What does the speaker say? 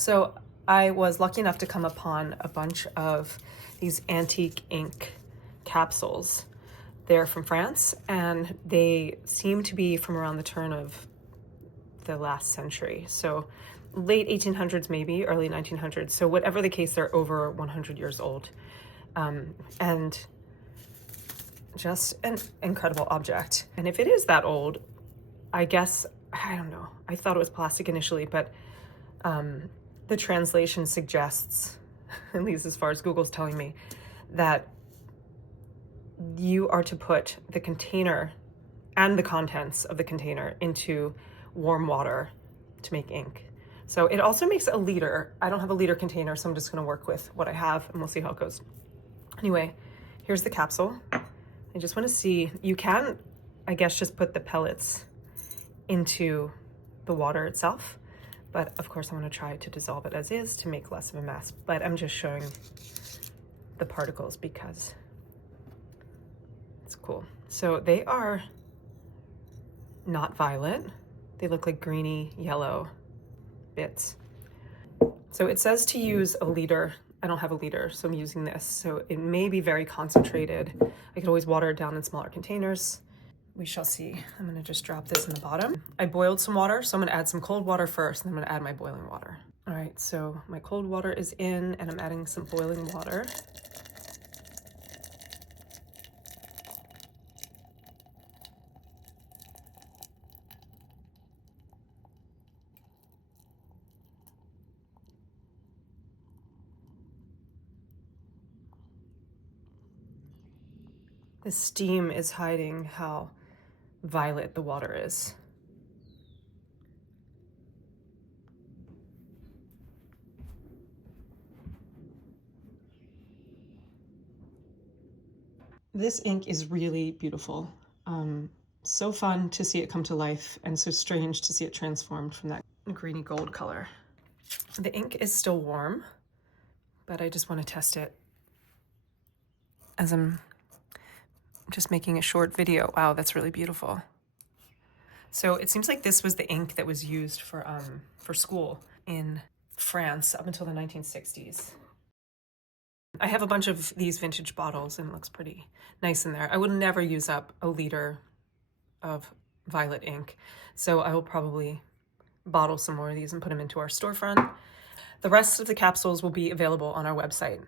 So I was lucky enough to come upon a bunch of these antique ink capsules. They're from France, and they seem to be from around the turn of the last century. So late 1800s, maybe early 1900s. So whatever the case, they're over 100 years old. And just an incredible object. And if it is that old, I guess, I don't know, I thought it was plastic initially, but the translation suggests, at least as far as Google's telling me, that you are to put the container and the contents of the container into warm water to make ink. So it also makes a liter. I don't have a liter container, so I'm just gonna work with what I have and we'll see how it goes. Anyway, here's the capsule. I just wanna see, you can, I guess, just put the pellets into the water itself. But of course, I'm gonna try to dissolve it as is to make less of a mess. But I'm just showing the particles because it's cool. So they are not violet. They look like greeny yellow bits. So it says to use a liter. I don't have a liter, so I'm using this. So it may be very concentrated. I could always water it down in smaller containers. We shall see. I'm gonna just drop this in the bottom. I boiled some water, so I'm gonna add some cold water first, and then I'm gonna add my boiling water. All right, so my cold water is in, and I'm adding some boiling water. The steam is hiding how violet the water is. This ink is really beautiful. So fun to see it come to life and so strange to see it transformed from that greeny gold color. The ink is still warm, but I just want to test it as I'm just making a short video. Wow, that's really beautiful. So it seems like this was the ink that was used for school in France up until the 1960s. I have a bunch of these vintage bottles and it looks pretty nice in there. I would never use up a liter of violet ink, so I will probably bottle some more of these and put them into our storefront. The rest of the capsules will be available on our website.